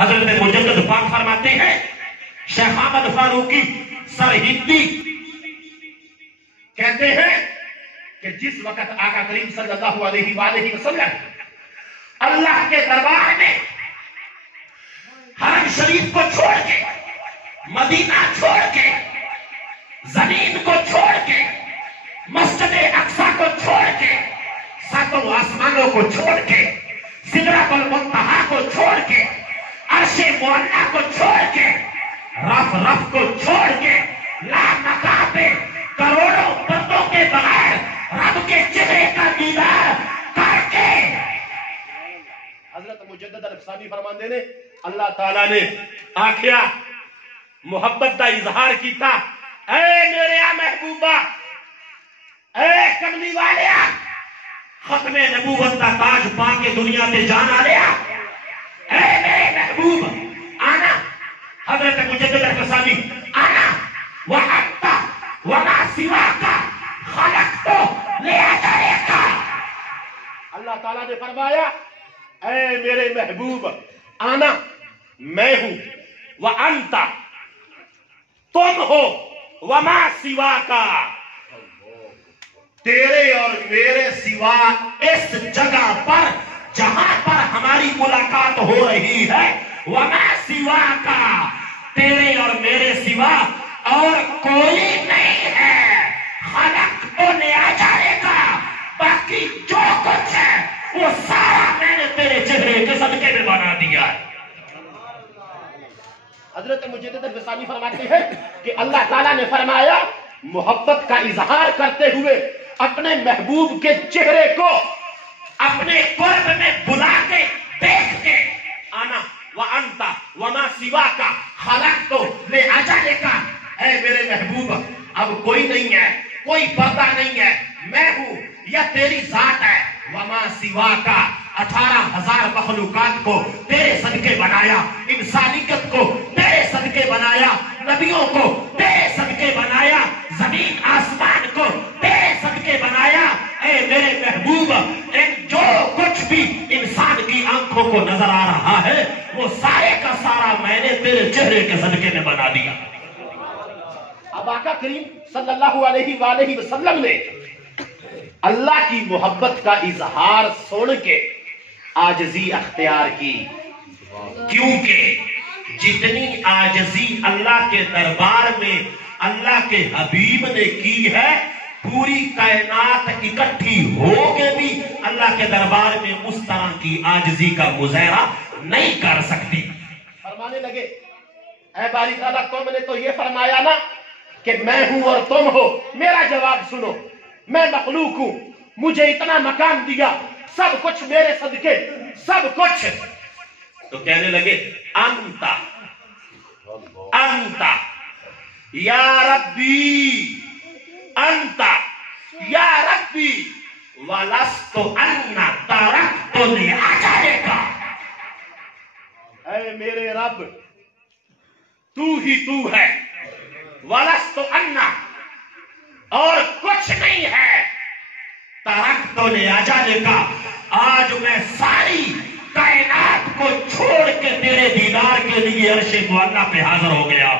حضرت مجدد پاک فرماتے ہیں شیخ احمد فاروقی سرہندی کہتے ہیں کہ جس وقت آقا کریم صلی اللہ علیہ وآلہ وسلم اللہ کے دربار میں حرم شریف کو چھوڑ کے، مدینہ چھوڑ کے، زمین کو چھوڑ کے، مسجد اقصی کو چھوڑ کے، ساتوں آسمانوں کو چھوڑ کے، سدرۃ المنتہا کو چھوڑ کے، عرش معلیٰ کو چھوڑ کے، رف رف کو چھوڑ کے، لا مقابے کروڑوں بندوں کے بغیر رب کے چہرے کا دیدار کر کے حضرت مجدد الفسانی فرماندے نے اللہ تعالیٰ نے آخیا محبت دا اظہار کیتا، اے میرے محبوبہ، اے کملی والیا، ختم نبوت دا تاج پا کے دنیا تے جان آ لیا، اے میرے محبوب آنا حضرت مجدد الفسانی آنا وحتا وما سواکا خلقتو لیجائکا۔ اللہ تعالیٰ نے فرمایا اے میرے محبوب آنا میں ہوں، وانتا تم ہو، وما سواکا تیرے اور میرے سوا اس جگہ پر جہاں پر ہماری ملاقات ہو رہی ہے، وما سواکا تیرے اور میرے سوا اور کوئی نہیں ہے، خلق تو لیا جائے گا، باقی جو کچھ ہے وہ سارا میں نے تیرے چہرے کے صدقے میں بنا دیا ہے۔ حضرت مجدد الفسانی فرماتے ہیں کہ اللہ تعالیٰ نے فرمایا محبت کا اظہار کرتے ہوئے اپنے محبوب کے چہرے کو اپنے قرب میں بلا کے دیکھ کے آنا وانتا وما سواکا خلقتو لأجلکا، اے میرے محبوب اب کوئی نہیں ہے، کوئی پردہ نہیں ہے، میں ہوں یا تیری ذات ہے، وما سواکا 18,000 مخلوقات کو تیرے صدقے بنایا، انسانیت کو تیرے صدقے بنایا، نبیوں کو تیرے صدقے بنایا، زمین آسمان کو تیرے صدقے بنایا، اے میرے محبوب ان جو کچھ بھی انسان کی آنکھوں کو نظر آ رہا ہے وہ سارے کا سارا میں نے تیرے چہرے کے صدقے میں بنا دیا۔ اب آقا کریم صلی اللہ علیہ وآلہ وسلم نے اللہ کی محبت کا اظہار سن کے عاجزی اختیار کی، کیونکہ جتنی عاجزی اللہ کے دربار میں اللہ کے حبیب نے کی ہے پوری کائنات اکٹھی ہو کے بھی اللہ کے دربار میں اس طرح کی عاجزی کا مظاہرہ نہیں کر سکتی۔ فرمانے لگے اے باری تعالیٰ تم نے تو یہ فرمایا نا کہ میں ہوں اور تم ہو، میرا جواب سنو، میں مخلوق ہوں، مجھے اتنا مقام دیا، سب کچھ میرے صدقے، سب کچھ۔ تو کہنے لگے انتا انتا یا ربی، انتا یا ربی ولست ان ترکت لأجلکا، اے میرے رب تو ہی تو ہے، ولست ان اور کچھ نہیں ہے، ترکت لأجلکا آج میں ساری کائنات کو چھوڑ کے تیرے دیدار کے لیے عرش معلیٰ پہ حاضر ہو گیا۔